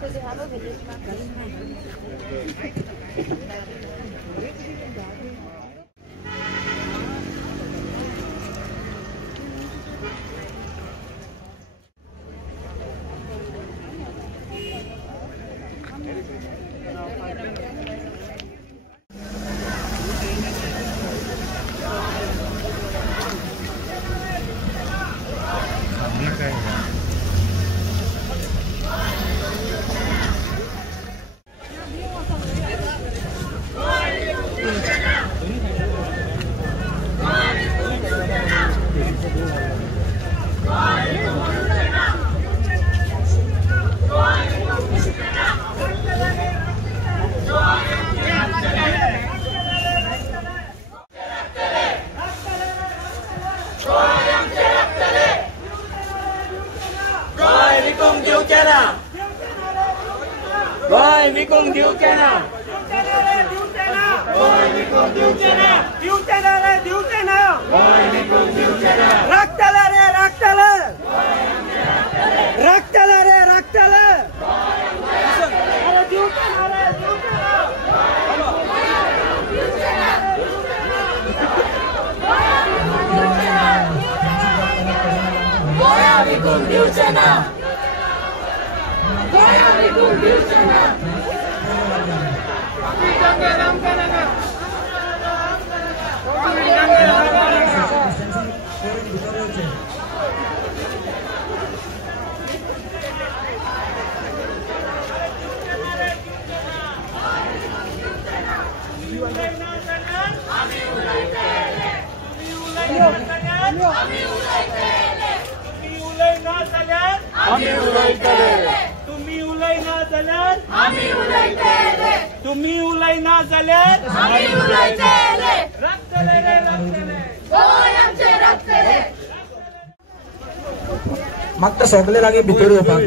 Does it have a village map? Magta sogle lagi भितर येवपाक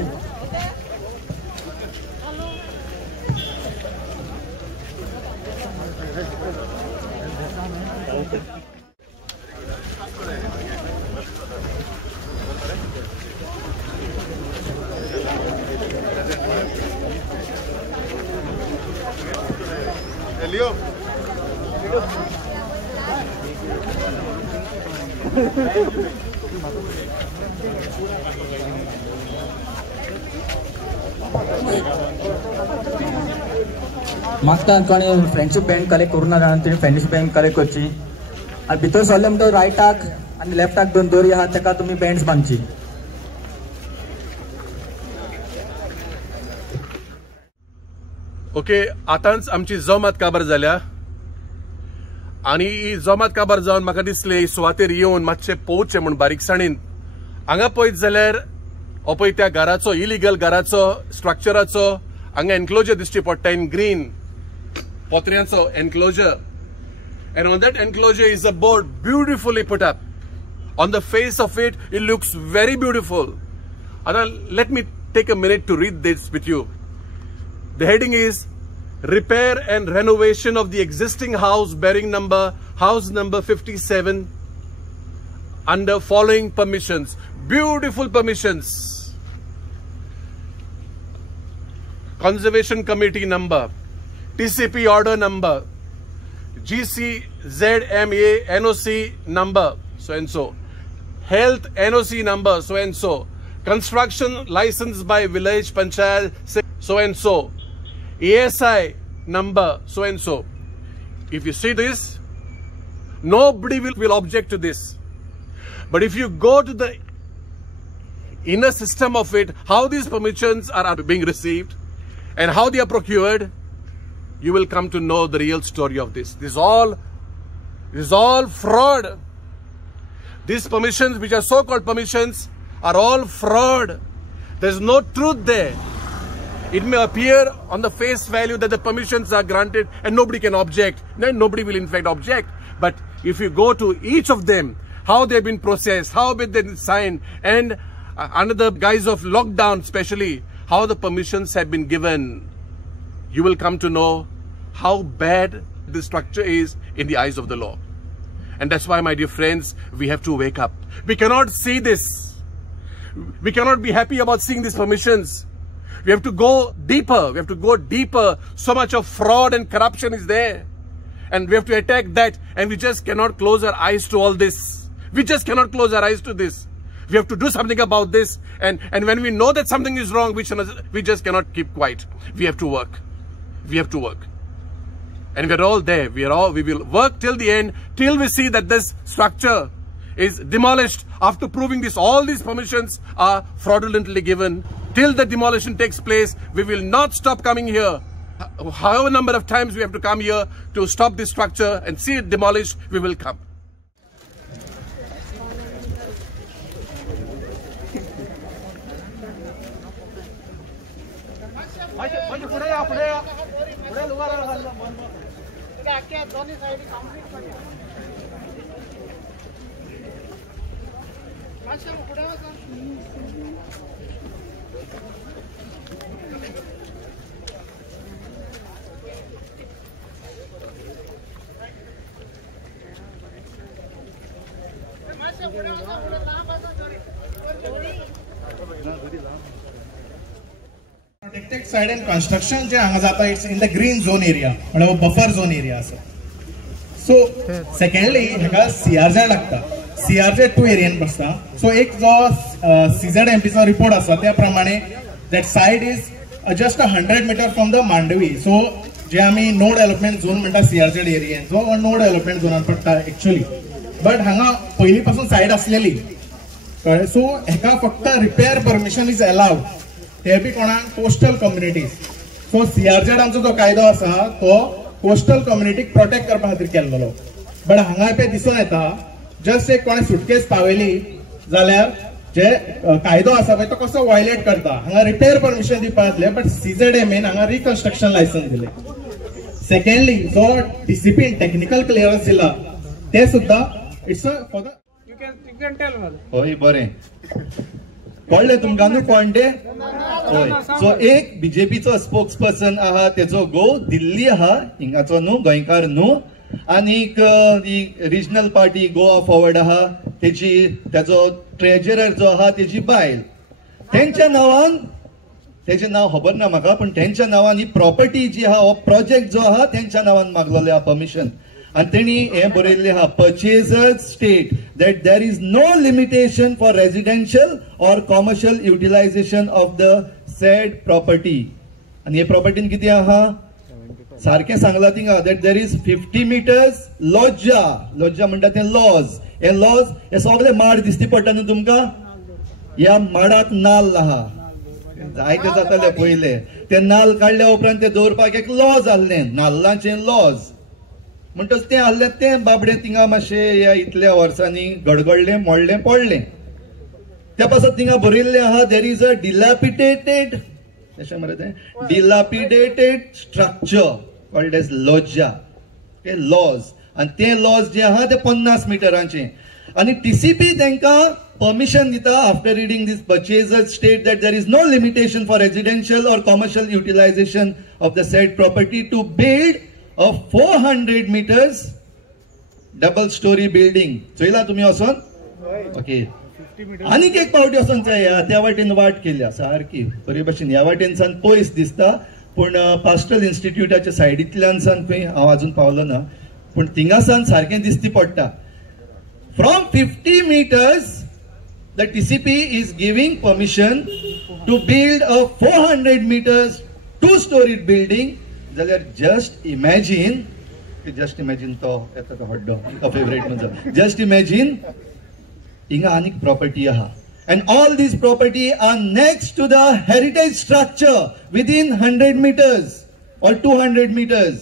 magta kani friendship band collect koruna ranti friendship band collect kochi and भितर सरले म्हणटा राइटाक आणि लेफ्टाक दोन दोरी आहा तेका तुम्ही बँड्स बांदची ओके आतांच आमची जमात काबार जाल्या आणि जमात काबार जावन म्हाका दिसले सुवातेर येवन मातशे पोवचे म्हण बारीकसाणीन हांगा पळयत जाल्यार हो पळय त्या घराचो इलिगल घराचो स्ट्रक्चराचो हांगा एनक्लोजर दिश्टी पडटा इन ग्रीन पोत्र्यांचो enclosure and on that enclosure is a board beautifully put up. On the face of it, it looks very beautiful. And let me take a minute to read this with you. The heading is Repair and Renovation of the Existing House bearing house number 57 under following permissions. Beautiful permissions. Conservation Committee number, TCP order number, GCZMA NOC number so and so, health NOC number so and so, construction license by village panchayat so and so, ASI number so and so. If you see this, nobody will object to this. But if you go to the inner system of it, how these permissions are being received and how they are procured, you will come to know the real story of this. This is all fraud. These permissions, which are so-called permissions, are all fraud. There is no truth there. It may appear on the face value that the permissions are granted and nobody can object. Then nobody will in fact object. But if you go to each of them, how they've been processed, how they've been signed, and under the guise of lockdown especially, how the permissions have been given, you will come to know how bad the structure is in the eyes of the law. And that's why, my dear friends, we have to wake up. We cannot see this. We cannot be happy about seeing these permissions. We have to go deeper. We have to go deeper. So much of fraud and corruption is there. And we have to attack that. And we just cannot close our eyes to all this. We just cannot close our eyes to this. We have to do something about this. And when we know that something is wrong, we just cannot keep quiet. We have to work. We have to work. And we're all there. We will work till the end, till we see that this structure is demolished after proving this. All these permissions are fraudulently given. Till the demolition takes place, we will not stop coming here. However number of times we have to come here to stop this structure and see it demolished, we will come. Protected side and construction जे हांगा जाता, it's in the green zone area, मतलब buffer zone area आसा. So secondly हांगा CRZ लागता. CRZ 2 Ariane बसता. So एक जो CZMP चा report आसा त्या प्रमाणे that side is just 100 meter from the Mandvi. So जे आम्ही no development zone म्हणता CRZ एरियन, जो no development zone पडता actually. But हांगा पहिली पासून साइड असलेली. So हेका फक्त repair permission is allowed. हे बी कोणाक कोस्टल कम्युनिटीज. सो सीआरझेड आमचो जो कायदो आसा तो कोस्टल कम्युनिटीक प्रोटेक्ट करपा खातीर केल्लो. बट हांगा पे दिसून येता जस्ट एक कोणे सुटकेस पावयली जाल्यार जे कायदो आसा पळय तो कसो वायलेट करता. हांगा रिपेर परमिशन दिवपा जातले, बट सीझेडएमएन हांगा रिकन्स्ट्रक्शन लायसन्स दिले. सेकंडली जो डिसिप्लिन टेक्निकल क्लियरन्स दिला ते सुद्धा it's for the you can tell मला. होय बरें कळ्ळें तुमकां न्हू कोण ते. होय सो एक बीजेपीचो स्पोक्सपर्सन आहा तेजो गो दिल्ली आहा, हिंगाचो न्हू गोंयकार न्हू. आनीक रिजनल पार्टी गोवा फॉरवर्ड आहा तेजो ट्रेजरर जो आहा तेजी बायल. तेंच्या नांवान, तेजें नांव खबर ना म्हाका, पण तेंच्या नांवान ही प्रॉपर्टी जी आहा हो प्रोजेक्ट जो आहा तेंच्या नांवान मागलेलें आहा परमिशन. आणि तेणी हे बरयल्लें आहा पर्चेजर्स state that there is no limitation for residential or commercial utilization of the said property. आणि हे प्रॉपर्टीन किती आहा सारखें सांगला थिंगा that there is 50 meters lodja म्हणटा ते लॉज. हे लॉज हे सगळे माड दिसती पडटा न्हू तुमकां. ह्या माडाक नाल्ल आहा, जायते जाताले पयले. ते नाल्ल काडल्या उपरांत ते दवरपाक एक लॉज आहलें, नाल्लांचें लॉज. म्हणटच तें आहलें तें बाबडे थिंगा मातशें ह्या इतल्या वर्सांनी गडगडलें मोडलें पडलें. त्या पासत थिंगा बरयल्लें आहा देर इज अ डिलॅपिडेटेड कशें मरे तें डिलॅपिडेटेड स्ट्रक्चर कॉल्ड एज लॉजा. ते लॉज आनी ते लॉज जे आहा ते 50 मिटरांचे. आनी टीसीपी तांकां परमिशन दिता after reading these purchasers state that there is no limitation for residential or commercial utilization of the said property to build a 400 meters double story building. चोयला तुम्ही वचोन ओके. आनीक एक पावटी वचोन चोया त्या वाटेन वाट केल्या सारकी बरे भशेन. ह्या वाटेनसान पयस दिसता पूण पास्टल इन्स्टिट्यूटाच्या सायडींतल्यान सान खंय हांव अजून पावलो ना, पूण थिंगासान सारकें दिसती पडटा. From 50 meters the TCP is giving permission to build a 400 meters 2-storied building. जाल्यार जस्ट इमॅजिन तो येता तो हड्डो तो फेवरेट म्हणजे. जस्ट इमॅजिन हिंगा आनीक प्रॉपर्टी आहा and all these property are next to the heritage structure within 100 meters or 200 meters.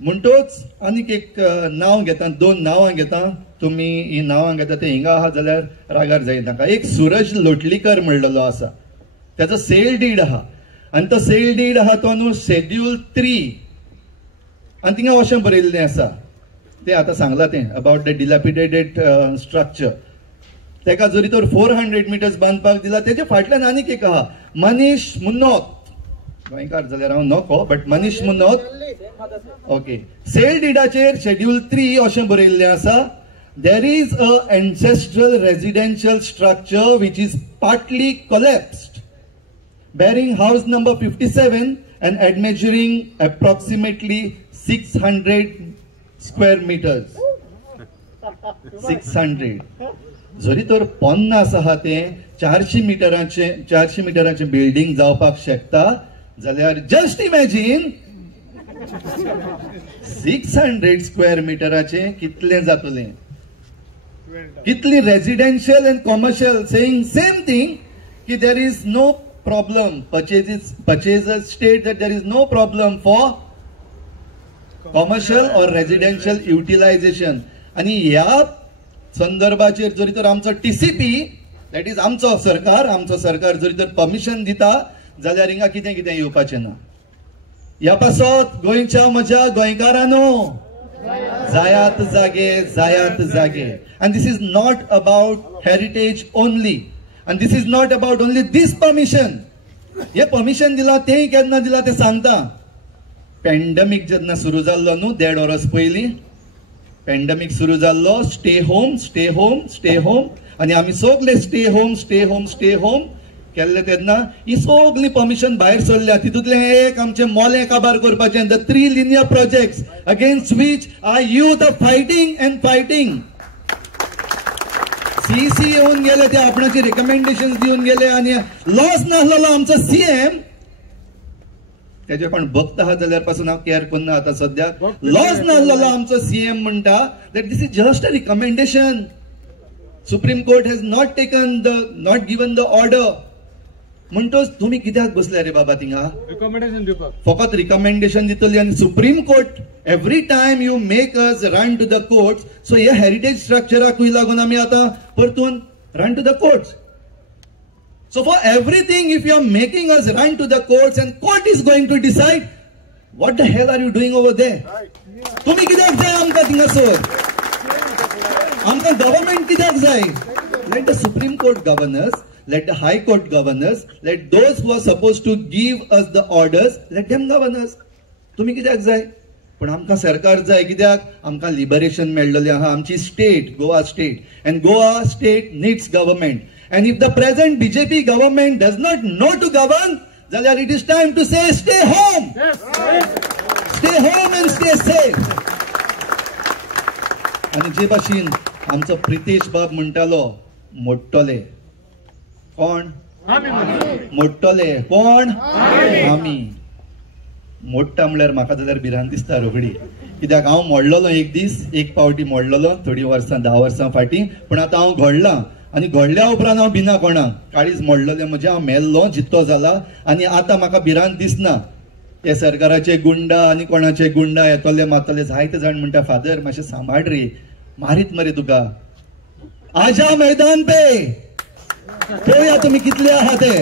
म्हणटोच आनीक एक नांव घेता, 2 नांवां घेता. तुम्ही ही नांवां घेता ते हिंगा आहा जाल्यार रागार जाय नाका. एक सूरज लोटलीकर म्हणलेलो आसा, त्याचो सेल डीड आहा आणि तो सेल डीड आहा तो न्हू शेड्यूल 3 आणि थिंगा अशें बरयल्लें आसा ते आता सांगला ते अबाउट द डिलॅपिडेटेड स्ट्रक्चर. तेका जरी तर 400 मिटर्स बांदपाक दिला, तेजे फाटल्यान आनीक एक आहा, मनीष मुन्नोत, गोंयकार जाल्यार हांव नको, but Manish Munnot, okay, sale डिडाचेर शेड्यूल 3 अशें बरयल्लें आसा, there is a ancestral residential structure which is partly collapsed, bearing house number 57 and measuring approximately 600 square meters. 600. जरी तर 50 आहा ते 400 मिटरांचे बिल्डिंग जावपाक शकता, जाल्यार जस्ट इमॅजिन 600 स्क्वेअर मिटराचे कितले जातले, कितली residential and commercial, saying same thing की there is no problem, purchasers state that there is no problem for commercial or residential utilization. आणि ह्या संदर्भाचेर जरी तर आमचो TCP, दॅट इज आमचो सरकार जरी तर परमिशन दिता, जाल्यार हिंगा कितें कितें येवपाचें ना. ह्या पासत गोंयच्या म्हज्या गोंयकारांनो, जायात जागे. And this is not about heritage only. And this is not about only this permission. हे परमिशन दिला तें केन्ना दिला ते सांगता. पॅन्डेमिक जेन्ना सुरू जाल्लो न्हू 1.5 वर्स पयलीं, पॅन्डेमिक सुरू जाल्लो, स्टे होम, आनी आमी सगळे स्टे होम केल्ले तेन्ना ही सगळी परमिशन भायर सरल्या. तितूंतले एक आमचे मोलें काबार करपाचें, the 3 linear projects against which our youth are fighting. CC येऊन गेले, ते आपणाची रिकमेंडेशन दिवन गेले, आणि लॉस नासलेलो आमचो CM, तेजे पण भक्त आहा जाल्यार पासून हांव केअर करना. आतां सद्याक लॉस नासलेलो आमचो CM म्हणटा that this is just a recommendation. Supreme Court has not given the order. म्हणटोच तुम्ही कित्याक बसल्या रे बाबा थिंगा, रिकमेंडेशन दिवपाक, फकत रिकमेंडेशन दितली. आणि Supreme Court every time you make us run to the courts, so हे हेरिटेज स्ट्रक्चराकूय लागून आमी आतां परतून run to the courts. So for everything, if you are making us run to the courts and court is going to decide, what the hell are you doing over there? तुम्ही कित्याक जाय आमकां थिंगासर? आमकां गव्हर्नमेंट कित्याक जाय? Let the Supreme Court govern us, let the High Court govern us, let those who are supposed to give us the orders, let them govern us. तुम्ही कित्याक जाय? पण आमकां सरकार जाय कित्याक? आमकां लिबरेशन मेळ्ळलें आहा, आमची state, Goa state, and Goa state needs government. And if the present BJP government does not know to govern, then it is time to say stay home. Stay home and stay safe. आणि जे भाशेन आमचो प्रितेश बाब म्हणटालो, मोडटले कोण? मोडटले कोण? आमी. मोडटा म्हळ्यार म्हाका जाल्यार भिरांत दिसता रोखडी, कित्याक हांव मोडलोलो एक दीस, एक पावटी मोडलोलो थोडी वर्सां 10 वर्सां फाटीं, पण आतां हांव घडलां. आणि घडल्या उपरांत हांव भिना कोणाक, काळीज मोडलेलें म्हजें, हांव मेल्लो, जित्तो जाला, आनी आतां म्हाका भिरांत दिसना. हे सरकाराचे गुंडा आनी कोणाचे गुंडा येतले मातले. जायते जाण म्हणटा फादर मातशें सांबाळ रे, मारीत मरे तुका. आजा मैदान पे पळोवया तुमी कितले आहा ते.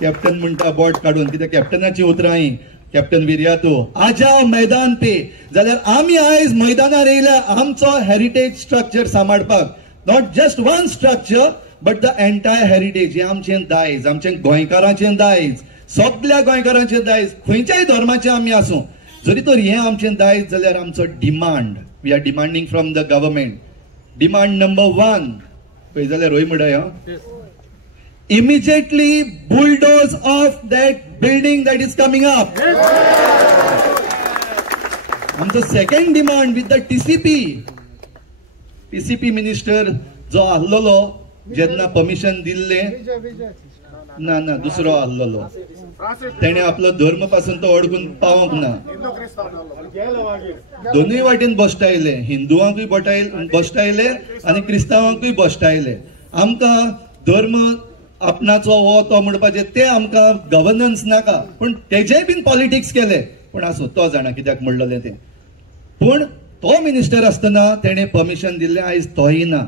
कॅप्टन म्हणटा बोट काडून, कित्याक कॅप्टनाची उतरां ही, कॅप्टन विर्यातो, आजा मैदान पे. जाल्यार आमी आयज मैदानार येयल्या आमचो हेरिटेज स्ट्रक्चर सांबाळपाक. Not just one structure but the entire heritage. हे आमचें दायज, आमचें गोंयकारांचें दायज, सगळ्या गोंयकारांचें दायज, खंयच्याय धर्माचें आमी आसूं. जरी तर हें आमचें दायज जाल्यार आमचो demand, we are demanding from the government. Demand number 1 पळय जाल्यार रोय म्हणा, immediately bulldoze off that building that is coming up. And the second demand with the TCP minister जो आल्लोलो जेन्ना परमिशन दिल्ले, ना दुसरो आल्लोलो, तेणे आपलो धर्म पासून तो अडकून पावोंक ना. दोनूय वाटेन बसटायले, हिंदुवांकूय बसटायले आनी क्रिस्तावांकूय बसटायले. आमकां धर्म आपणाचो हो तो म्हणपाचे ते आमकां गव्हर्नन्स नाका, पण तेजेय बीन पॉलिटिक्स केले. पण आसूं, तो जाणा कित्याक म्हणलें तें. पण तो मिनिस्टर आसतना तेणे परमिशन दिल्लें, आयज तोय ना.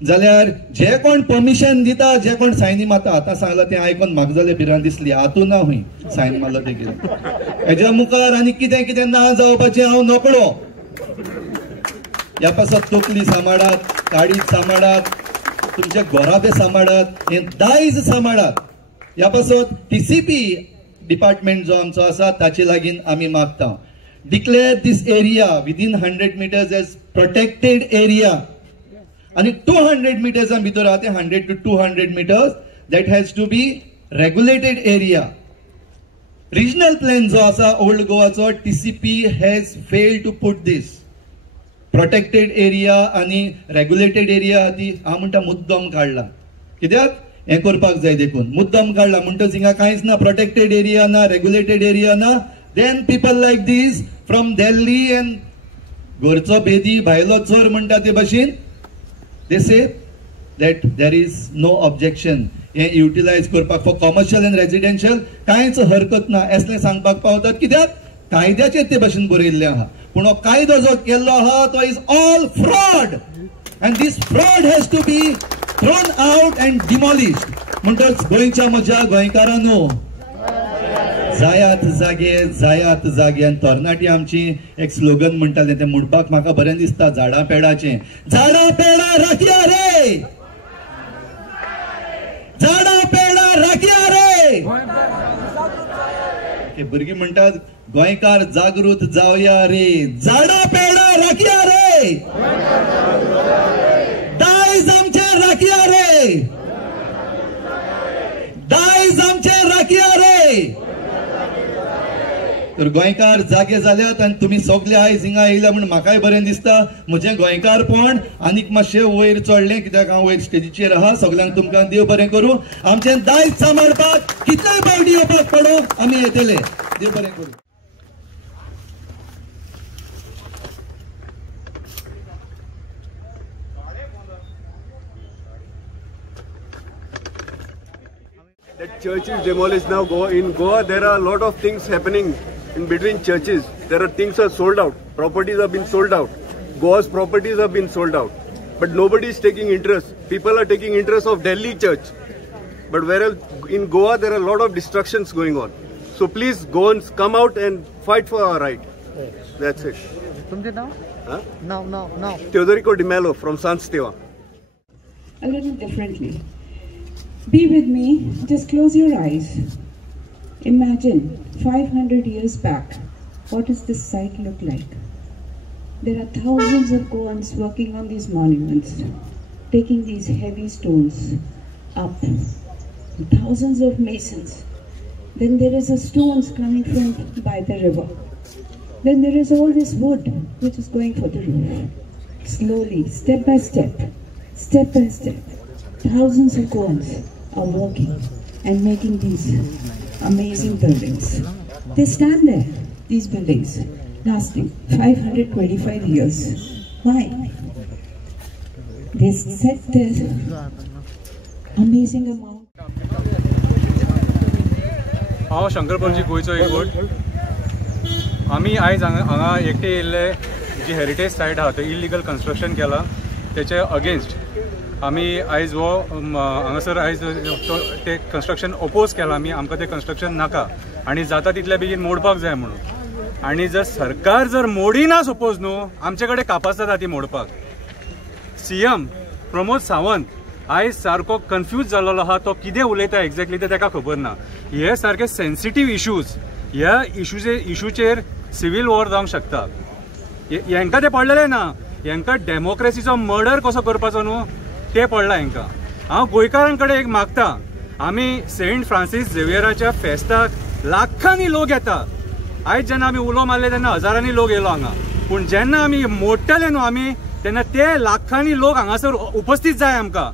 जाल्यार जे कोण परमिशन दिता, जे कोण सायनी मारता, आतां सांगलां तें आयकून म्हाका जाल्यार भिरांत दिसली. हातून ना हूंय सायन मारलो ते कितें हेज्या मुखार आनी कितें कितें ना जावपाचें हांव नकळो. ह्या पासत तकली सांबाळात, काळीज सांबाळात, तुमचे गोराबे सांबाळात, हें दायज सांबाळात. ह्या पासत TCP डिपार्टमेंट जो आमचो आसा ताचे लागीं आमी मागता, declare this area within 100 meters as protected area, आणि 200 meters भितर आहा ते 100 to 200 meters that has to be regulated area. Regional plan जो आसा ओल्ड गोवाचो, TCP has failed to put this protected area आणि रेग्युलेटेड एरिया. ती हांव म्हणटा मुद्दम काडला, कित्याक हें करपाक जाय देखून मुद्दम काडला. म्हणटच हिंगा कांयच ना, प्रोटेक्टेड एरिया ना, रेग्युलेटेड एरिया ना. Then people like these from Delhi and घरचो बेदी भायलो चोर म्हणटा ते भाशेन they say that there is no objection. हे युटिलायज करपाक फॉर कॉमर्शियल एंड रेजिडेन्शियल कांयच हरकत ना असलें सांगपाक पावतात, कित्याक कायद्याचेर ते भाशेन बरयल्लें आहा. पूण हो कायदो जो केल्लो आहा तो is all fraud and these fraud has to be thrown out and demolished. म्हणटच गोंयच्या म्हज्या गोंयकारांनो, जायात जागे जायात जागे. आनी तरणाटी आमची एक स्लोगन म्हणटाले ते म्हणपाक म्हाका बरें दिसता, झाडां पेडाचें. झाडां पेडां राखया रे, झाडां पेडां राखया रे. हे भुरगीं म्हणटात गोंयकार जागृत जावया रे, झाडां पेडां राखया रे, दायज आमचे राखया रे, दायज आमचे राखया रे. तर गोंयकार जागे जाल्यात आनी तुमी सगळे आयज हिंगा येयला म्हण म्हाकाय बरें दिसता. म्हजें गोंयकारपण आनीक मातशें वयर चडलें, कित्याक हांव वयर स्टेजीचेर आहा. सगळ्यांक तुमकां देव बरें करूं. आमचें दायज सांबाळपाक कितलेय पावटी येवपाक पडो आमी येतले. देव बरें करूं. That church is demolished now. In Goa, there are a lot of things happening in between churches. There are things are sold out. Properties have been sold out. Goa's properties have been sold out. But nobody is taking interest. People are taking interest of Delhi church. But whereas in Goa, there are a lot of destructions going on. So please, Goans, come out and fight for our right. That's it. Huh? No. Teodorico Di Mello from San Steva. A little differently. Be with me, just close your eyes. Imagine 500 years back, what does this site look like? There are thousands of Goans working on these monuments, taking these heavy stones up. Thousands of masons. Then there is a stones coming from by the river. Then there is all this wood which is going for the roof. Slowly, step by step, thousands of Goans are working and making these amazing buildings. They stand there, these buildings, lasting 525 years. Why? They set this amazing amount. हांव शंकरपणजी गोंयचो एकवट. आमी आयज हांगा एकटे येयल्ले जी heritage सायट आहा थंय illegal construction केलां तेचे अगेन्स्ट आमी आयज हो हांगासर आयज ते कन्स्ट्रक्शन ओपोज केलां. आमकां ते कन्स्ट्रक्शन नाका आनी जाता तितले बेगीन मोडपाक जाय म्हणून. आनी जर सरकार जर मोडिना सपोज न्हू, आमचे कडेन कापास जाता ती मोडपाक. CM प्रमोद सावंत आयज सारको कन्फ्यूज जाल्लो आहा, तो कितें उलयता एक्झॅक्टली ते ताका खबर ना. हे सारके सेन्सिटीव इश्यूज, ह्या इश्यूचेर सिवील वॉर जावंक शकता. हेंकां ते पडलेले ना, हेंकां डेमोक्रेसीचो मर्डर कसो करपाचो न्हू ते पडला हेंकां. हांव गोंयकारां कडेन एक मागता, आमी सेंट फ्रांसीस झेवियराच्या फेस्ताक लाखांनी लोक येता. आयज जेन्ना आमी उलो मारले तेन्ना हजारांनी लोक येयलो हांगा. पूण जेन्ना आमी मोडटले न्हू आमी, तेन्ना ते लाखांनी लोक हांगासर उपस्थित जाय आमकां.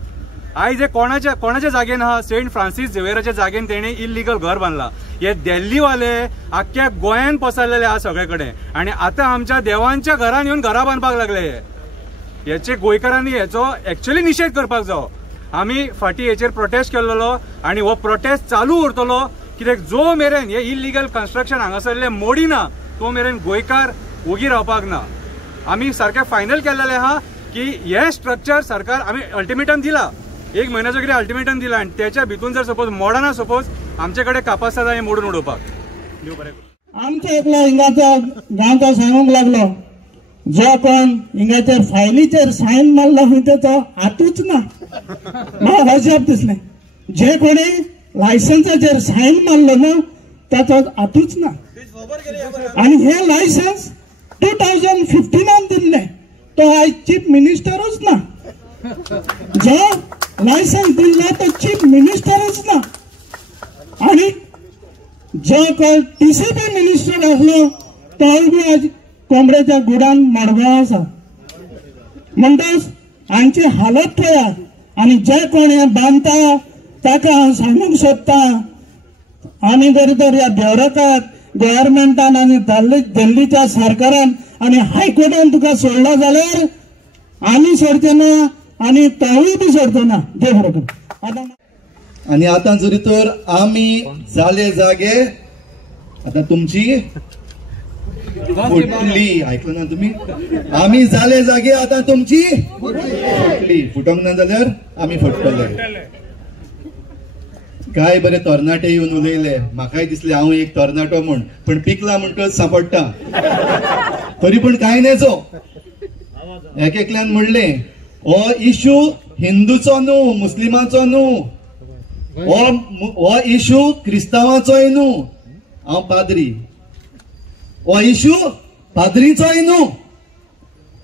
आयज हे कोणाच्या जागेन आहा, सेंट फ्रांसीस झेवियराच्या जागेन तेणें इल्लिगल घर बांदलां. हे दिल्लीवाले आख्ख्या गोंयान पसरलेले आहा सगळे कडेन, आनी आतां आमच्या देवांच्या घरान येवन घरां बांदपाक लागले. हेचे गोंयकारांनी हेचो एक्चुअली निशेध करपाक जायो. आमी फाटीं हेचेर प्रोटेस्ट केल्लो आनी हो प्रोटेस्ट चालू उरतलो, कित्याक जो मेरेन हे इल्लिगल कन्स्ट्रक्शन हांगासरले मोडिना तो मेरेन गोंयकार ओगी रावपाक ना. आमी सारके फायनल केल्लेले आहा की हे स्ट्रक्चर सरकार आम्ही अल्टिमेटम दिला, 1 महिन्याचो कितें अल्टिमेटम दिला, आणि त्याच्या भितून जर सपोज मोडना सपोज आमचे कडेन कापासा जाय मोडून उडोवपाक. देव बरें करूं. आमचो एकलो हिंगाचो गांवचो सांगूंक लागलो, जो कोण हिंगाचेर फायलीचेर सायन मारला खंय तेचो हातूच ना. म्हाका अजाप दिसलें, जे कोणी लायसन्साचेर सायन मारलो न्हू ताचो हातूच ना. आनी हे लायसन्स 2015 दिल्लें, तो आयज चीफ मिनिस्टरूच ना. जो लायसन्स दिल्लो तो चीफ मिनिस्टरूच ना. आनी जो कोण TCP मिनिस्टर आसलो तोय बी आज कोंबड्याच्या गुडान मडगांव आसा. म्हणटच हांची हालत पळयात. आनी जे कोण हे बांदता ताका हांव सांगूंक सोदता, आमी जर तर ह्या देवरकात गव्हर्मेंटान आनी दिल्लीच्या सरकारान आनी हायकोर्टान तुका सोडला जाल्यार आमी सोडचे ना आनी तोय बी सोडचो ना. देव बरें करूं. आणि आता जरी तर आम्ही जाले जागे, आता तुमची फुटली, ऐकलं ना तुम्ही, आम्ही जाले जागे आता तुमची फुटली. फुटोंक ना जाल्यार आम्ही फुटतले. काय बरे तरणाटे येऊन उलयले, म्हाकाय दिसले हांव एक तरणाटो म्हण, पण पिकला म्हणटच सापडटा. तरी पण काय नेजो एकल्यान म्हणले, हो इशू हिंदूचो न्हू, मुस्लिमाचो न्हू, हो इशू क्रिस्तावाचोय न्हू. हांव पाद्री, हो इशू पाद्रीचोय न्हू,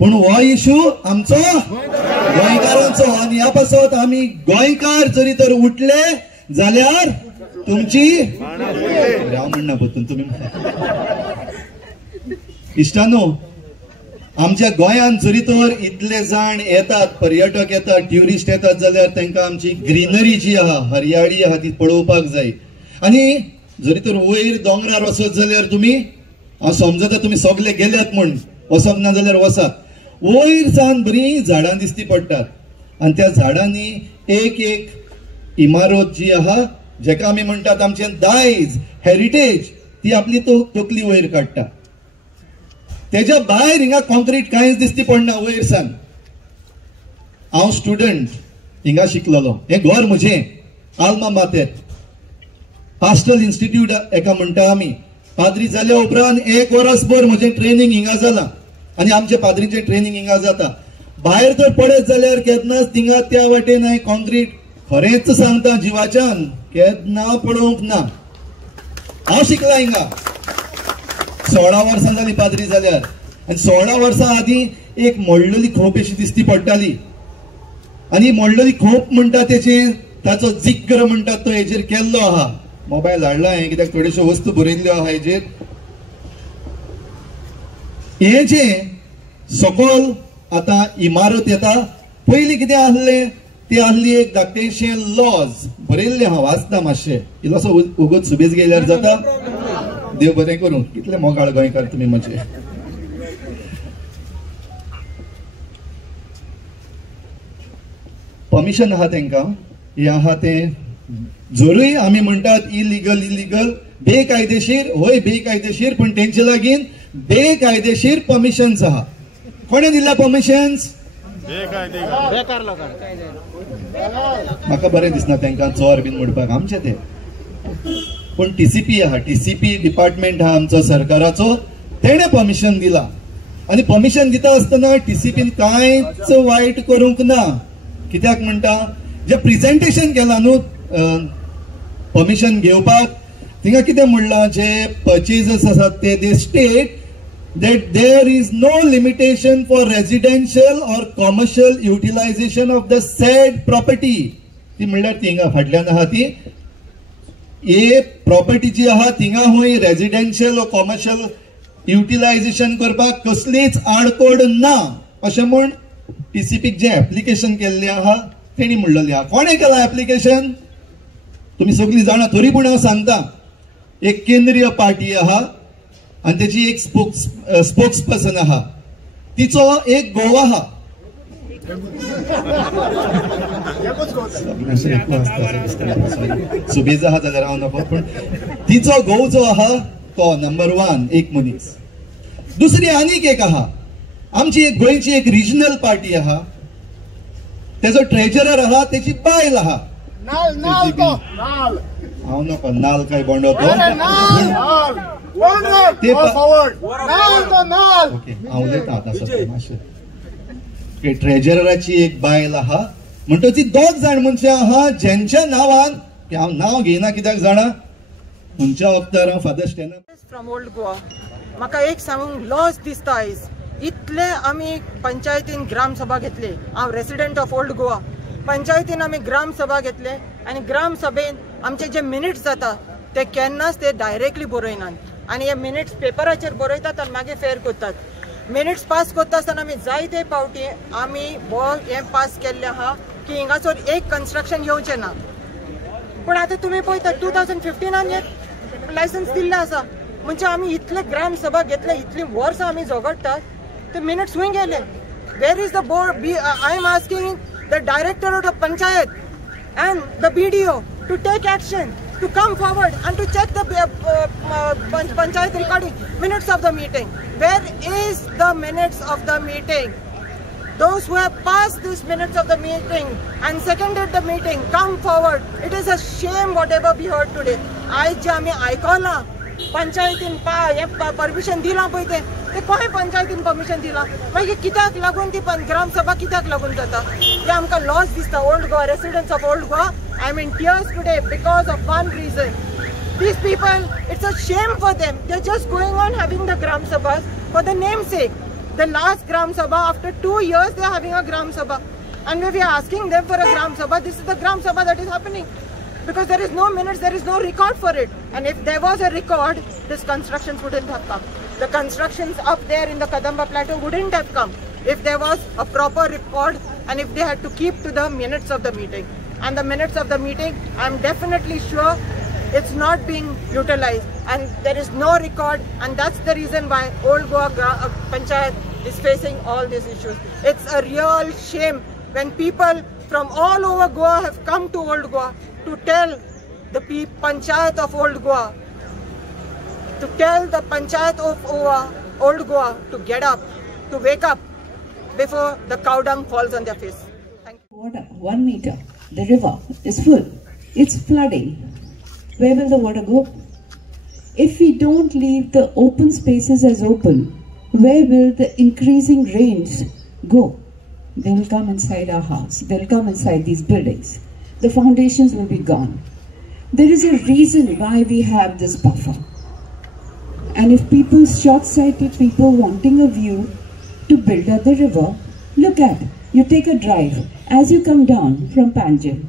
पण हो इशू आमचो गोंयकारांचो. आनी ह्या पासत आमी गोंयकार जरी तर उठले जाल्यार तुमची हांव म्हणना पतून तुम्ही इश्टानो, आमच्या गोंयांत जरी तर इतले जाण येतात, पर्यटक येतात, ट्युरिस्ट येतात जाल्यार तांकां आमची ग्रीनरी जी आहा, हरियाळी आहा ती पळोवपाक जाय. आनी जरी तर वयर दोंगरार वचत जाल्यार तुमी, हांव समजता तुमी सगळे गेल्यात म्हण, वचप ना जाल्यार वचात. वयर सावन बरी झाडां दिसती पडटात, आनी त्या झाडांनी एक एक इमारत जी आहा, जेका आमी म्हणटात आमचे दायज, हेरिटेज, ती आपली तकली वयर काडटा. तेज्या भायर हिंगा कॉन्क्रीट कांयच दिसती पडना वयर सान. हांव स्टुडंट हिंगा शिकलोलो, हे घर म्हजें, आल्मा मातेर, पास्टल इन्स्टिट्यूट एका म्हणटा आमी. पाद्री जाल्या उपरांत 1 वर्सभर म्हजें ट्रेनिंग हिंगा जाला, आनी आमचे पाद्रीचें ट्रेनिंग हिंगा जाता. भायर तर पडत जाल्यार केन्नाच थिंगा त्या वाटेन हांवें कॉन्क्रीट, खरेंच सांगता जिवाच्यान, केन्ना पळोवंक ना. हांव शिकला हिंगा 16 वर्सां जाली पाद्री जाल्यार. आनी 16 वर्सां आदीं एक मोडलेली खोप अशी दिसती पडटाली, आनी मोडलेली खोप म्हणटा तेचेर ताचो जिक्र म्हणटा तो हेजेर केल्लो आहा. मोबायल हाडला हांवें, कित्याक थोड्योश्यो वस्तू बरयल्ल्यो आहा हेजेर. हे जे सकयल आतां इमारत येता, पयलीं कितें आसलें, ते आसली एक धाकटेशें लॉज बरयल्लें आहा, वाचता मातशें. इल्लोसो उगत सुबेज गेल्यार जाता. देव बरें करूं. कितले मोगाळ गोंयकार तुमी म्हजे. परमिशन आहा तांकां, हे आहा तें जरूय आमी म्हणटात इलिगल, बेकायदेशीर, होय बेकायदेशीर, पण तेंचे लागीं बेकायदेशीर परमिशन्स आहा. कोणें दिल्या परमिशन्स? म्हाका बरें दिसना तांकां चोर बीन म्हणपाक आमचे ते. पण TCP आहा, TCP डिपार्टमेंट आहा आमचो सरकाराचो, तेणे परमिशन दिला. आनी परमिशन दिता आसतना TCPन कांयच वायट करूंक ना. कित्याक म्हणटा, जे प्रेजेंटेशन केलां न्हू परमिशन घेवपाक, थिंगा कितें म्हणलां, जे पर्चेजेस आसात ते दे state that there is no limitation for residential or commercial utilization of the said property. ती म्हणल्यार थिंगा फाटल्यान आहा ती, हे प्रॉपर्टी जी आहा थिंगा हुंय रेजिडेन्शियल वा कॉमर्शियल युटिलायझेशन करपाक कसलीच आडकोड ना अशें म्हण TCPक जे ऍप्लिकेशन केल्लें आहा तेणी म्हणलेलें आहा. कोणें केलां ऍप्लिकेशन? तुमी सगळीं जाणा, तरी पूण हांव सांगता. एक केंद्रीय पार्टी आहा आनी तेची एक स्पोक्स पर्सन आहा, तिचो एक घोव आहा. सुबेज आहा जाल्यार हांव नको, पण तिचो घोव जो आहा तो नंबर 1 एक मनीस. दुसरी आनीक एक आहा, आमची एक गोयची एक रिजनल पार्टी आहा, तेजो ट्रेजरर आहा, तेची बायल आहा. हांव नको नाल काय बोंडो तो ओके हांव उलयता आतां सध्या मातशें. ट्रेजरराची एक बायल आहा, म्हणटच ती 2 जाण मनशां आहा ज्यांच्या नांवान हांव नांव घेयना कित्याक जाणा खंयच्या वक्तार हांव father Stan from old Goa. म्हाका एक सांगूंक लॉस दिसता आयज. इतले आमी पंचायतीन ग्रामसभा घेतले. हांव रेसिडेंट ऑफ ओल्ड गोवा. पंचायतीन आमी ग्रामसभा घेतले आनी ग्रामसभेन आमचे जे मिनिट्स जाता ते केन्नाच ते डायरेक्टली बरयनात आनी हे मिनिट्स पेपराचेर बरयतात आनी मागीर फेर करतात. मिनिट्स पास करता आसतना आमी जायते फावटी आमी हे पास केल्ले आहा की हिंगासर एक कन्स्ट्रक्शन येवचें ना. पूण आतां तुमी पळयता 2015 एक लायसन्स दिल्लें आसा म्हणजे आमी इतले ग्रामसभा घेतले, इतली वर्सां आमी झगडटात, ते मिनिट्स खंय गेले? Where is the board? I am asking the director of the panchayat and the BDO to take action, to come forward and to check the panchayat recording minutes of the meeting. Where is the minutes of the meeting? Those who have passed these minutes of the meeting and seconded the meeting, come forward. It is a shame whatever we heard today. आज जे आमी आयकला पंचायतीन permission दिला पळय ते खंय पंचायतीन permission दिला, मागीर कित्याक लागून ती ग्रामसभा कित्याक लागून जाता ते आमकां लॉस दिसता. Old Goa residents of old Goa, I am in tears today because of one reason. These people, it's a shame for them. They're just going on having the Gram Sabhas for the namesake. The last Gram Sabha, after 2 years, they're having a Gram Sabha. And when we are asking them for a Gram Sabha, this is the Gram Sabha that is happening. Because there is no minutes, there is no record for it. And if there was a record, this constructions wouldn't have come. The constructions up there in the Kadamba Plateau wouldn't have come if there was a proper record and if they had to keep to the minutes of the meeting. And the minutes of the meeting, I'm definitely sure it's not being utilized and there is no record, and that's the reason why Old Goa Panchayat is facing all these issues. It's a real shame when people from all over Goa have come to Old Goa to tell the Panchayat of Old Goa, to tell the Panchayat of Old Goa to get up, to wake up before the cow dung falls on their face. Thank you. Water, 1 meter, the river is full, it's flooding. Where will the water go? If we don't leave the open spaces as open, where will the increasing rains go? They will come inside our house. They will come inside these buildings. The foundations will be gone. There is a reason why we have this buffer. And if people, short-sighted people wanting a view to build at the river, look at, you take a drive. As you come down from Panjim,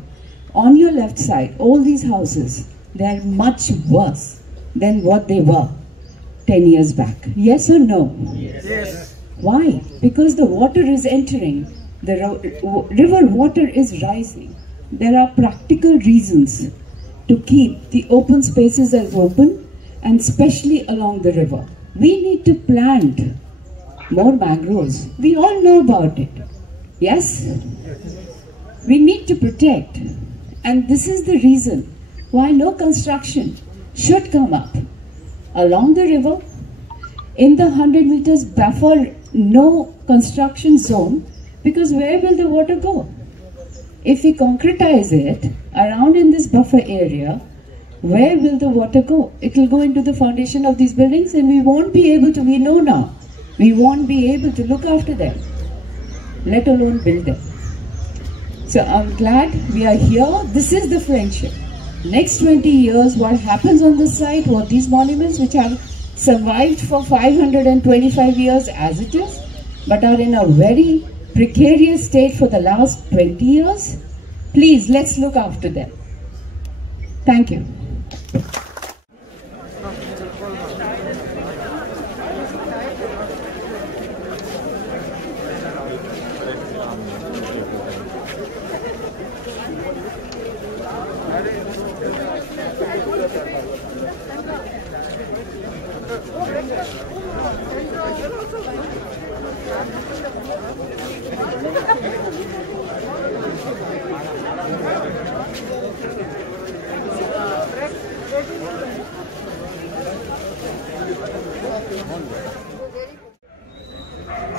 on your left side, all these houses, they are much worse than what they were 10 years back. Yes or no? Yes. Why? Because the water is entering, the river water is rising. There are practical reasons to keep the open spaces as open, and especially along the river. We need to plant more mangroves. We all know about it. Yes? We need to protect, and this is the reason why no construction should come up along the river in the 100 meters buffer, no construction zone, because where will the water go? If we concretize it around in this buffer area, where will the water go? It will go into the foundation of these buildings, and we won't be able to, we know now, we won't be able to look after them, let alone build them. So I'm glad we are here. This is the friendship. Next 20 years, what happens on this site, what these monuments which have survived for 525 years as it is, but are in a very precarious state for the last 20 years, please, let's look after them. Thank you.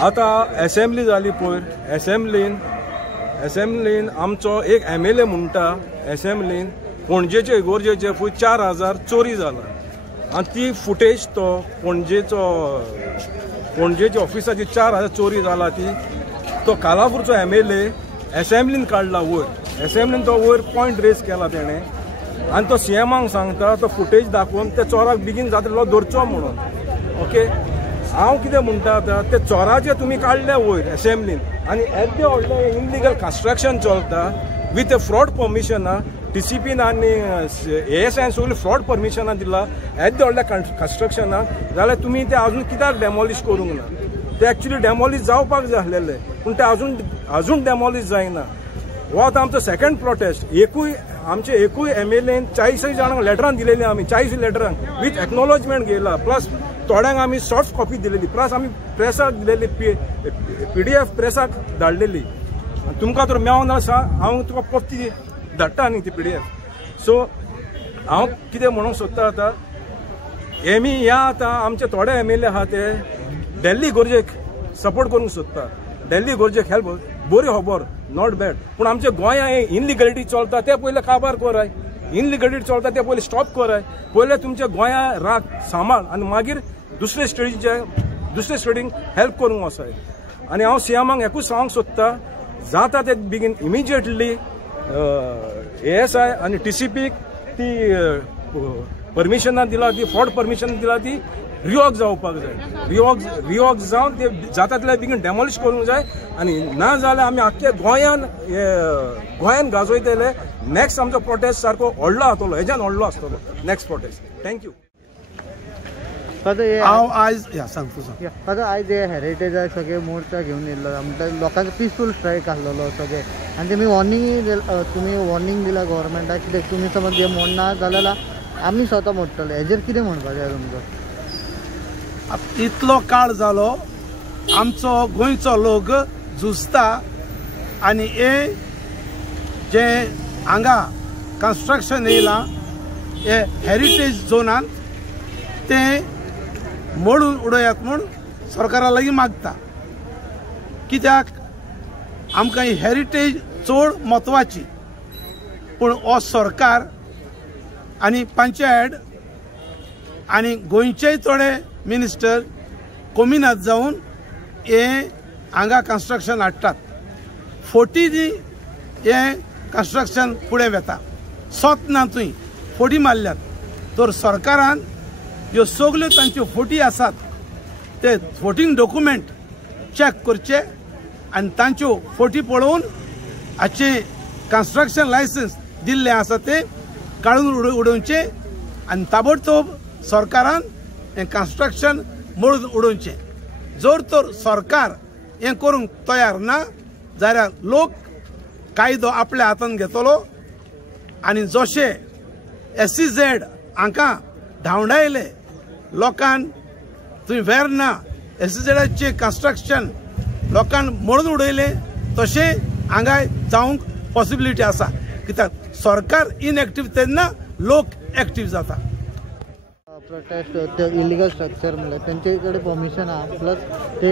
आतां assembly जाली पयर असेंब्लीन आमचो एक MLA म्हणटा असेंब्लीन पणजेचे गोरजेचे पळय 4000 चोरी जाला आनी ती फुटेज तो पणजेच्या ऑफिसाची 4000 चोरी जाला ती तो कालापूरचो MLA असेंब्लीन काडला वयर असेंब्लीन तो वयर पॉयंट रेज केला तेणें आनी तो CMाक सांगता तो फुटेज दाखोवन त्या चोराक बेगीन जातलो धरचो म्हणून ओके हांव कितें म्हणटा आतां ते चोराचे तुमी काडले वयर असेंब्लीन आनी येदे व्हडले इनलिगल कन्स्ट्रक्शन चलता विथ ए फ्रॉड परमिशनां TCPन आनी ASIन सगळी फ्रॉड परमिशनां दिला येदे व्हडल्या कन्स्ट्रक्शनाक जाल्यार तुमी ते आजून कित्याक डेमॉलिश करूंक ना ते एक्चुली डेमॉलिश जावपाक जाय आसलेले पूण ते आजून डेमॉलिश जायना हो आतां आमचो सेकंड प्रोटेस्ट आमचे एकूय MLAन 40 जाणांक लेटरां दिलेली आमी 40 लेटरांक विथ एक्नॉलेजमेंट घेयला प्लस थोड्यांक आमी सॉफ्ट कॉपी दिलेली प्लस आमी प्रेसाक दिलेली PDF प्रेसाक धाडलेली तुमकां तर मेळना हांव तुका परती धाडटा न्ही ती PDF सो हांव कितें म्हणूंक सोदता आतां ह्या आतां आमचे थोडे MLA आहा ते दिल्ली गोरजेक सपोर्ट करूंक सोदता दिल्ली गोरजेक हेल्प बरी खबर नॉट बॅड पूण आमच्या गोंयांत इनलिगलिटी चलता ते पयले काबार कराय इनलिगलिटी चलता ते पयले स्टॉप कराय पयले तुमच्या गोंयांत राग सांबाळ आनी मागीर दुसरे स्टेटींक हेल्प करूंक वचाय आनी हांव CMाक एकूच सांगूंक सोदता जाता ते बेगीन इमिजिएटली ASI आनी TCPक ती परमिशनां दिला ती फ्रॉड परमिशन दिला ती रिवॉक जावपाक जाय रिवॉक जावन ते जाता तितले बेगीन डेमॉलिश करूंक जाय आनी ना जाल्यार आमी आख्ख्या गोंयान गाजयतले नेक्स्ट आमचो प्रोटेस्ट सारको व्हडलो जातलो हेज्यान व्हडलो आसतलो नेक्स्ट प्रोटेस्ट थँक्यू आयज हेरिटेजाक सगळे मोर्चा घेवन येयल्लो म्हणटा लोकांचो पिसफूल स्ट्रायक आसलेलो सगळे आनी तुमी वॉर्निंग दिला गव्हर्मेंटाक कित्याक तुमी समज हे मोडना जाल्यार आमी स्वता मोडटले हेजेर कितें म्हणपाचें जाय तुमकां इतलो काळ जालो आमचो गोंयचो लोक झुजता आनी हे जे हांगा कन्स्ट्रक्शन येयलां हे हेरिटेज झोनांत ते मोडून उडयात म्हूण सरकारा लागीं मागता कित्याक आमकां ही हेरिटेज चड म्हत्वाची पूण हो सरकार आनी पंचायत आनी गोंयचेय थोडे मिनिस्टर कोमिनात जावन हे हांगा कन्स्ट्रक्शन हाडटात 40 हे कन्स्ट्रक्शन फुडें वेता ना थंय 40 मारल्यात तर सरकारान ह्यो सगल्यो तांच्यो 40 आसात ते 14 डॉक्युमेंट चॅक करचे आनी तांच्यो 40 पळोवन हाचे कन्स्ट्रक्शन लायसन्स दिल्ले आसा ते काडून उडोवचे आनी ताबडतोब सरकारान हें कन्स्ट्रक्शन मोडून उडोवचें जर तर सरकार हें करूंक तयार ना जाल्यार लोक कायदो आपल्या हातांत घेतलो आनी जशे SEZ हांकां धांवडायले लोकांक थंय वेर ना SEZचे कन्स्ट्रक्शन लोकांक मोडून उडयले तशें हांगा जावंक पॉसिबिलिटी आसा कित्याक सरकार इनएक्टीव तेन्ना लोक एक्टीव जाता प्रोटेस्ट ते इलिगल स्ट्रक्चर म्हणल्यार तेंचे कडेन परमिशन आहा प्लस ते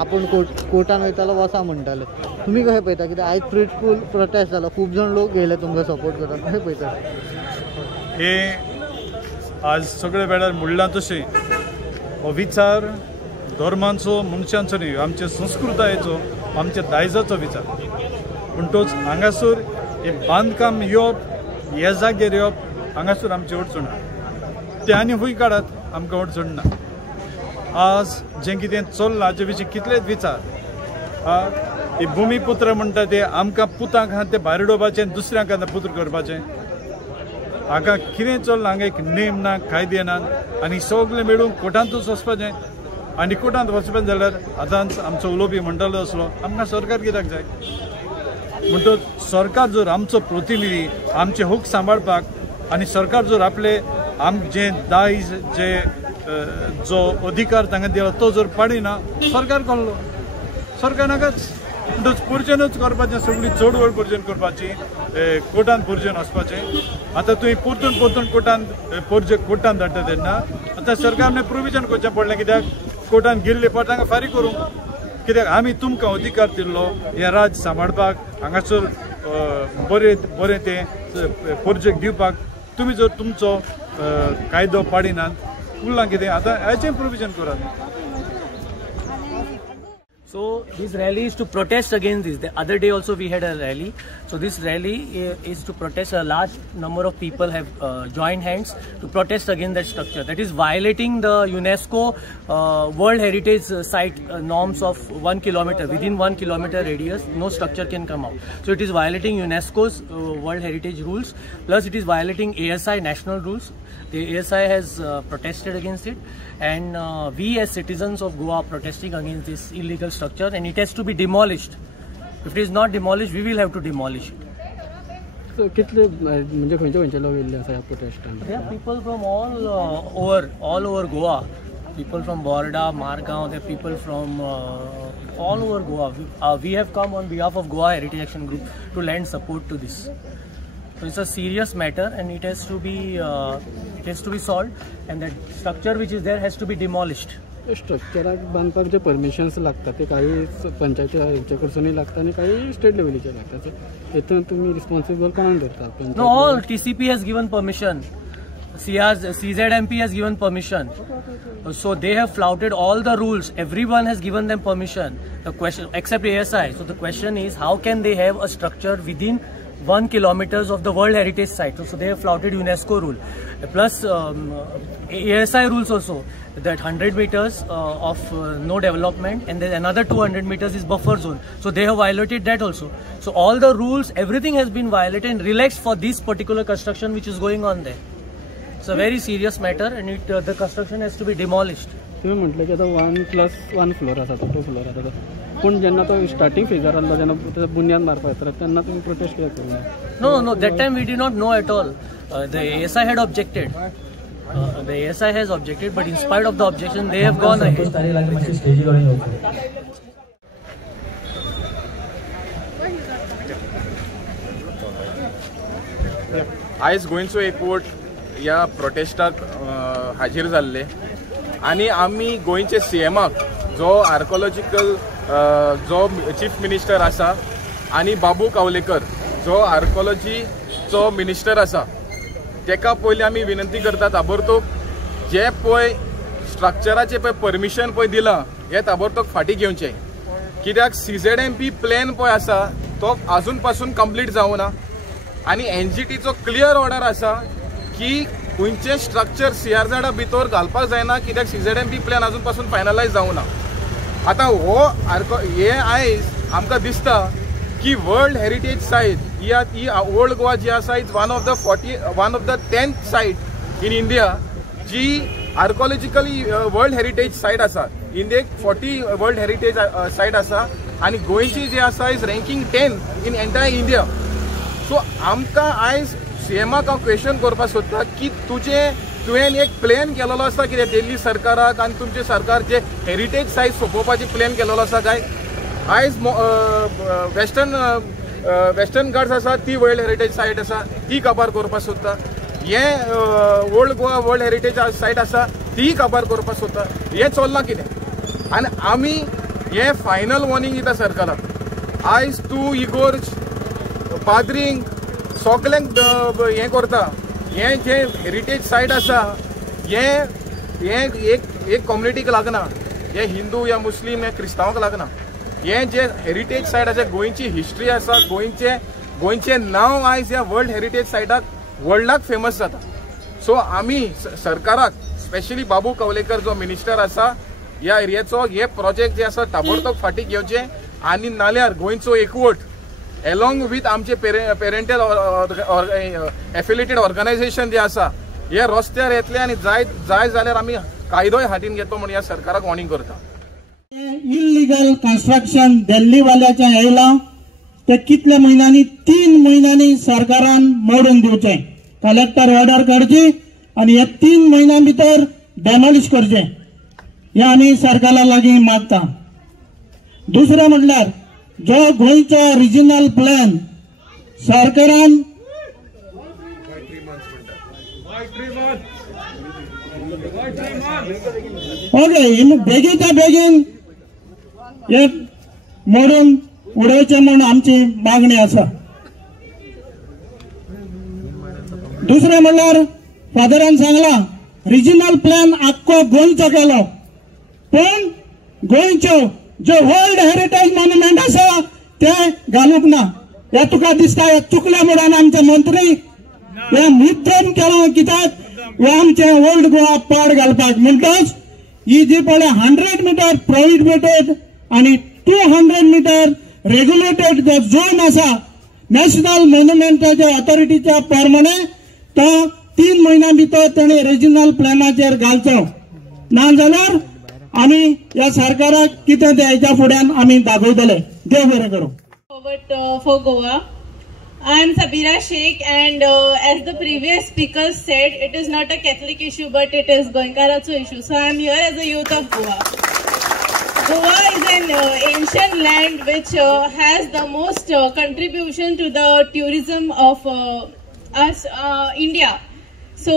आपूण कोर्टान वयतालो वसा म्हणटाले तुमी कशें पळयता कित्याक आयज फ्रुटफूल प्रोटेस्ट जालो खूब जाण लोक येयले तुमकां सपोर्ट करता कशें पळयता हे आज सगळे वेळार म्हणलां तशें हो विचार धर्मांचो मनशांचो न्ही आमचे संस्कृतायेचो आमच्या दायजाचो विचार पूण तोच हांगासर हे बांदकाम येवप ह्या जाग्यार येवप हांगासर आमचे अडचण ते आनी खूंय काळात आमकां अडचण ना आज जें कितें चल्लां हाचे विशीं कितलेच विचार हे भुमिपुत्र म्हणटा ते आमकां पुतांक आहा ते भायर उडोवपाचें दुसऱ्यांक आतां पुत्र करपाचें हाका कितें चल्लां हांगा एक नेम ना कायदे ना आनी सगळें मेळून कोर्टांतूच वचपाचें आनी कोर्टांत वचपाचें जाल्यार आतांच आमचो उलोवपी म्हणटालो असलो आमकां सरकार कित्याक जाय म्हणटच सरकार जर आमचो प्रतिनिधी आमचे हूक सांबाळपाक आनी सरकार जर आपले जे दायज जे जो अधिकार तांकां दिला तो जर पाडिना सरकार कोणलो सरकार नाकाच म्हणटच पुरचेनूच करपाचें सगळी चड व्हड पुरचेन करपाची कोर्टांत पुरचेन वचपाचें आतां तुवें परतून कोर्टांत धाडटा तेन्ना आतां सरकारने प्रोविजन करचें पडलें कित्याक कोर्टांत गेल्ले पड तांकां फारीक करूंक कित्याक आमी तुमकां अधिकार दिल्लो हे राज्य सांबाळपाक हांगासर बरें ते प्रोजेक्ट दिवपाक तुमी जर तुमचो कायदो पाडिनात फुडलां कितें आतां हेचें प्रोविजन करात. So this rally is to protest against this. The other day also we had a rally. So this rally is to protest. A large number of people have joined hands to protest against that structure that is violating the UNESCO World Heritage Site norms of 1 kilometer. Within 1 kilometer radius, no structure can come out. So it is violating UNESCO's World Heritage rules. Plus it is violating ASI national rules. The ASI has protested against it, and we as citizens of Goa are protesting against this illegal structure, and it has to be demolished. If it is not demolished, we will have to demolish it. So, कितले म्हणजे खंयचे लोक येयल्ले आसा ह्या प्रोटेस्टांत? There are people from all over Goa. People from Borda, Margaon. There are people from all over Goa. We have come on behalf of Goa Heritage Action Group to lend support to this. So it's a serious matter, and it has to be solved, and that structure which is there has to be demolished. स्ट्रक्चराक बांदपाक जे permissions लागतात ते काही पंचायती कडसूनय लागतात आणि काही state लेवलीचे लागतात. हेतून तुम्ही रिस्पॉन्सिबल कोणाक धरतात? No, all TCP has given permission. CZMP has given permission. So they have flouted all the rules. Everyone has given them permission. The question, except ASI. So the question is, how can they have a structure within 1 kilometer of the World Heritage Site? So they have flouted UNESCO rule. Plus ASI rules also, that 100 meters of no development, and then another 200 meters is buffer zone. So they have violated that also. So all the rules, everything has been violated and relaxed for this particular construction which is going on there. It's a very serious matter, and the construction has to be demolished. तुम्ही म्हटलं की आता 1+1 floor आसा, 2 floor आसा, पण जेन्ना तो starting फेजार आसलो जेन्ना त्याचा बुनियाद मारपाक येता तेन्ना तुम्ही प्रोटेस्ट कित्याक करूना? No, that time we did not know at all. The ASI had objected. The ASI has objected, but in spite of the objection, they have gone ahead. आयज गोंयचो एकवट ह्या प्रोटेस्टाक हाजीर जाल्ले, आनी आमी गोंयचे CMाक जो आर्कोलॉजिकल जो चीफ मिनिस्टर आसा आनी बाबू कावलेकर जो आर्कोलॉजीचो मिनिस्टर आसा तेका पयलीं आमी विनंती करता ताबडतोब जे पळय स्ट्रक्चराचे पळय परमिशन पळय दिलां हे ताबडतोब फाटीं घेवचें, कित्याक CZMP प्लॅन पळय आसा तो आजून पासून कंप्लीट जावं ना, आनी NGTचो क्लियर ऑर्डर आसा की खंयचें स्ट्रक्चर CRZ भितर घालपाक जायना, कित्याक CZMP प्लॅन आजून पासून फायनलायज जावं ना. आतां हे आयज आमकां दिसता की वर्ल्ड हेरिटेज सायट ही ओल्ड गोवा जी आसा is one of the 10th site in India जी आर्कोलॉजिकली वर्ल्ड हेरिटेज सायट आसा. इंडियेक 40 वर्ल्ड हेरिटेज सायट आसा, आनी गोंयची जी आसा is ranking 10 in entire India. So आमकां आयज CMाक हांव क्वेश्चन करपाक सोदता की तुवें एक प्लॅन केलेलो आसा कितें दिल्ली सरकाराक आनी तुमचे सरकार जे हेरिटेज सायट सोंपोवपाची प्लॅन केलेलो आसा काय? आयज वेस्टर्न घाट्स आसा ती वर्ल्ड हेरिटेज सायट आसा ती काबार करपाक सोदता. हे old Goa world heritage site आसा ती काबार करपाक सोदता. हें चल्लां कितें? आनी आमी हे फायनल वॉर्निंग दिता सरकाराक. आयज तूं इगोर्ज पाद्रींक सगल्यांक हें करता. हे जे हेरिटेज सायट आसा हे एक कम्युनिटीक लागना, हे हिंदू या मुस्लीम या क्रिस्तांवाक लागना. हे जे हेरिटेज सायट आसा गोंयची हिस्ट्री आसा, गोंयचे नांव आयज ह्या वर्ल्ड हेरिटेज सायटाक वर्ल्डाक फेमस जाता. सो आमी सरकाराक स्पेशली बाबू कावलेकर जो मिनिस्टर आसा ह्या एरियाचो हे प्रोजेक्ट जे आसा ताबडतोब फाटीं घेवचे, आनी नाल्यार गोंयचो एकवट along with आमचे पेरेंटल एफिलिएटेड ऑर्गनायझेशन जे आसा हे रस्त्यार येतले, आनी जाय जाल्यार आमी कायदोय हातीन घेतो म्हणून ह्या सरकाराक वॉर्निंग करता. इल्लीगल कन्स्ट्रक्शन दिल्लीवाल्याचें येयलां ते कितल्या म्हयन्यांनी 3 म्हयन्यांनी सरकारान मोडून दिवचें. कलेक्टर ऑर्डर करची आनी हे 3 म्हयन्यां भितर डेमोलिश करचें हे आमी सरकारा लागीं मागता. दुसरें म्हटल्यार जो गोंयचो रिजनल प्लॅन सरकारान ओके बेगीच्या बेगीन हे मोडून उडोवचे म्हणून आमची मागणी आसा. दुसरें म्हणल्यार फादरान सांगला रिजनल प्लॅन आख्खो गोंयचो केलो, पण गोंयच्यो ज्यो वर्ल्ड हेरिटेज मॉन्युमेंट आसा ते घालूंक ना. हे तुका दिसता हे चुकले म्हणून आमचे मंत्री हे मुद्दम केलो, कित्याक हे आमचे ओल्ड गोवा पाड घालपाक. म्हणटच ही जी पळय 100 मीटर प्रोहिबिटेड आणि 200 मीटर रेग्युलेटेड जो झोन आसा नॅशनल मॉन्युमेंटाच्या ऑथॉरिटीच्या प्रमाणे तो 3 महिन्यां भितर तेणे रिजनल प्लॅनाचेर घालचो, नाजाल्यार आमी ह्या सरकाराक कितें तें हेच्या फुड्यान आमी दाखयतले. देव बरें करूं. For Goa, I am Sabira Sheikh, and as the previous speaker said, it is not a Catholic issue, but it is Goinkaracho issue. So I am here as a youth of Goa. Goa is an ancient land which has the most contribution to the tourism of us, India. So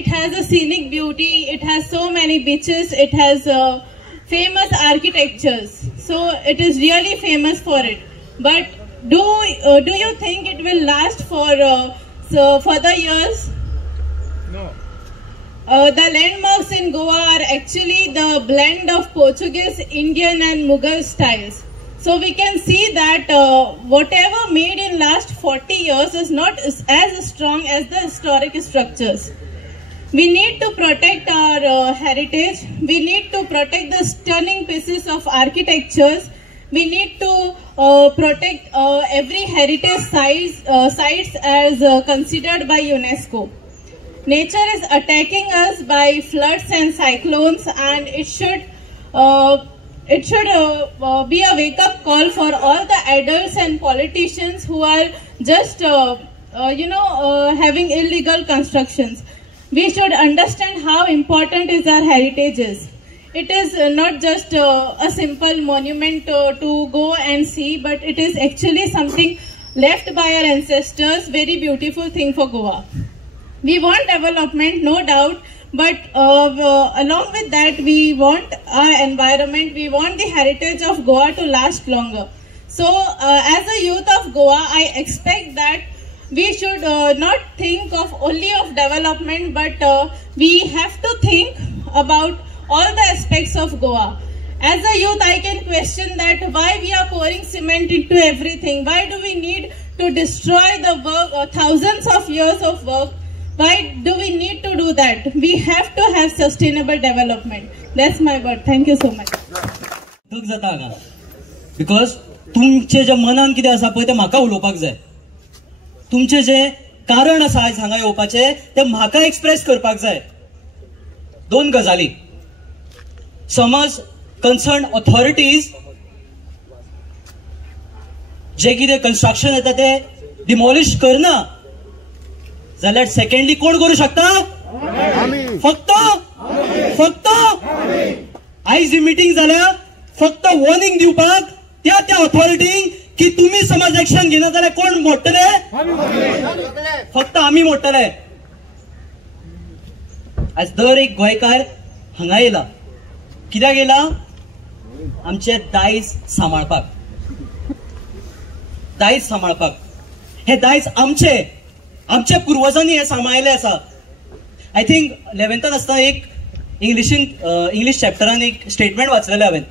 it has a scenic beauty, it has so many beaches, it has famous architectures. So it is really famous for it. But do you think it will last for further years? No. The landmarks in Goa are actually the blend of Portuguese, Indian and Mughal styles. So we can see that whatever made in last 40 years is not as strong as the historic structures. We need to protect our heritage. We need to protect the stunning pieces of architectures. We need to protect every heritage sites as considered by UNESCO. Nature is attacking us by floods and cyclones, and it should be a wake-up call for all the adults and politicians who are just having illegal constructions. We should understand how important is our heritages. It is not just a simple monument to go and see, but it is actually something left by our ancestors, very beautiful thing for Goa. We want development, no doubt, but along with that we want our environment, we want the heritage of Goa to last longer. So as a youth of Goa, I expect that we should not think of only of development, but we have to think about all the aspects of Goa. As a youth, I can question that why we are pouring cement into everything. Why do we need to destroy the work, thousands of years of work? Why do we need to do that? We have to have sustainable development. That's my word. Thank you so much. Because तुमचे जे मनान कितें आसा पळय ते म्हाका उलोवपाक जाय. तुमचे जे कारण आसा आयज हांगा येवपाचे ते म्हाका एक्सप्रेस करपाक जाय. 2 गजाली. समज कन्सर्न ऑथॉरिटीज जे कितें कंस्ट्रक्शन येता ते डिमॉलिश करना जाल्यार सेकंडली कोण करू शकता? फक्त आयज ही मिटींग जाल्या फक्त वॉर्निंग दिवपाक त्या ऑथॉरिटींक की तुम्ही समज एक्शन घेना जाल्यार कोण मोडटले? फक्त आमी मोडटले. आज दर एक गोंयकार हांगा येला कित्याक येला? आमचे दायज सांबाळपाक. हे दायज आमच्या पुर्वजांनी हे सांबाळले आसा. आय थिंक 11th आसतना एक इंग्लिश चॅप्टरान एक स्टेटमेंट वाचलेले हांवें.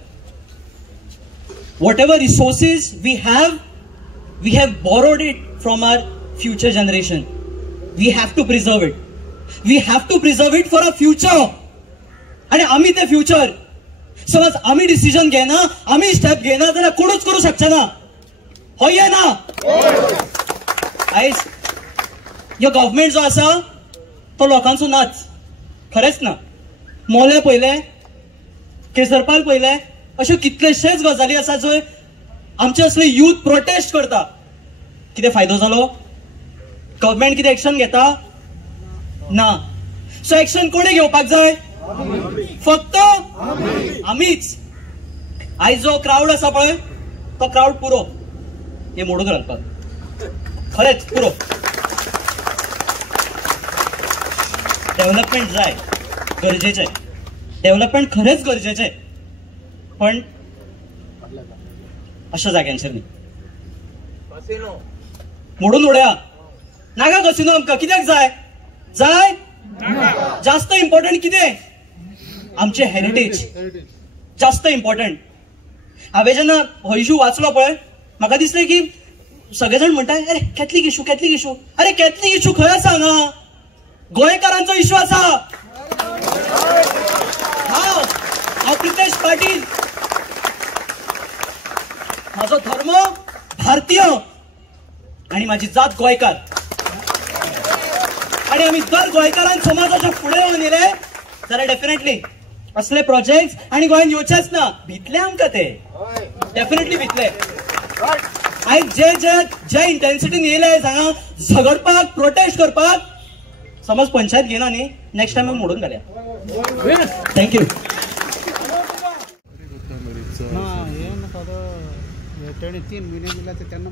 whatever resources we have borrowed it from our future generation. We have to preserve it. We have to preserve it for our future. आणि आम्ही ते फ्युचर समज आम्ही डिसिजन घेना, आम्ही स्टेप घेना जाल्यार कोणूच करू शकचे ना. होय ना? आयज ह्यो गव्हर्नमेंट जो आसा तो लोकांचो नाच. खरेंच ना. मोले पयले, केसरपाल पयले, अश्यो कितलेशेच गजाली आसा जंय आमचे असले यूथ प्रोटेस्ट करता. कितें फायदो जालो? गव्हर्नमेंट कितें एक्शन घेता? ना. सो एक्शन कोणे घेवपाक जाय? फक्त आमीच. आयज जो क्राउड आसा पळय तो क्राउड पुरो हे मोडून घालपाक. खरेंच पुरो. डेव्हलपमेंट जाय, गरजेचें. डेव्हलपमेंट खरेंच गरजेचें. पण अशा जाग्यांचेर न्ही मोडून उडया नाका कसिनो आमकां कित्याक जाय जाय जास्त इम्पॉर्टंट कितें आमचे हेरिटेज जास्त इम्पॉर्टंट हांवें जेन्ना हो इशू वाचलो पळय म्हाका दिसलें की सगळे जाण म्हणटाय अरे कॅथलीक इशू अरे कॅथलीक इशू खंय आसा हांगा गोंयकारांचो इशू आसा हांव प्रितेश पाटील म्हाजो धर्म भारतीय आणि माझी जात गोंयकार आणि आम्ही दर गोंयकारांक समाजाच्या फुडें येवन येले जाल्यार डेफिनेटली असले प्रोजेक्ट आणि गोंयान येवचेच ना भितले आमकां ते डेफिनेटली भितले आयज जे इंटेन्सिटीन येयले हांगा झगडपाक प्रोटेस्ट करपाक समज पंचायत घेना न्ही नेक्स्ट टायम मोडून घालया थँक्यू हे 3 महिने मिला ते त्यांना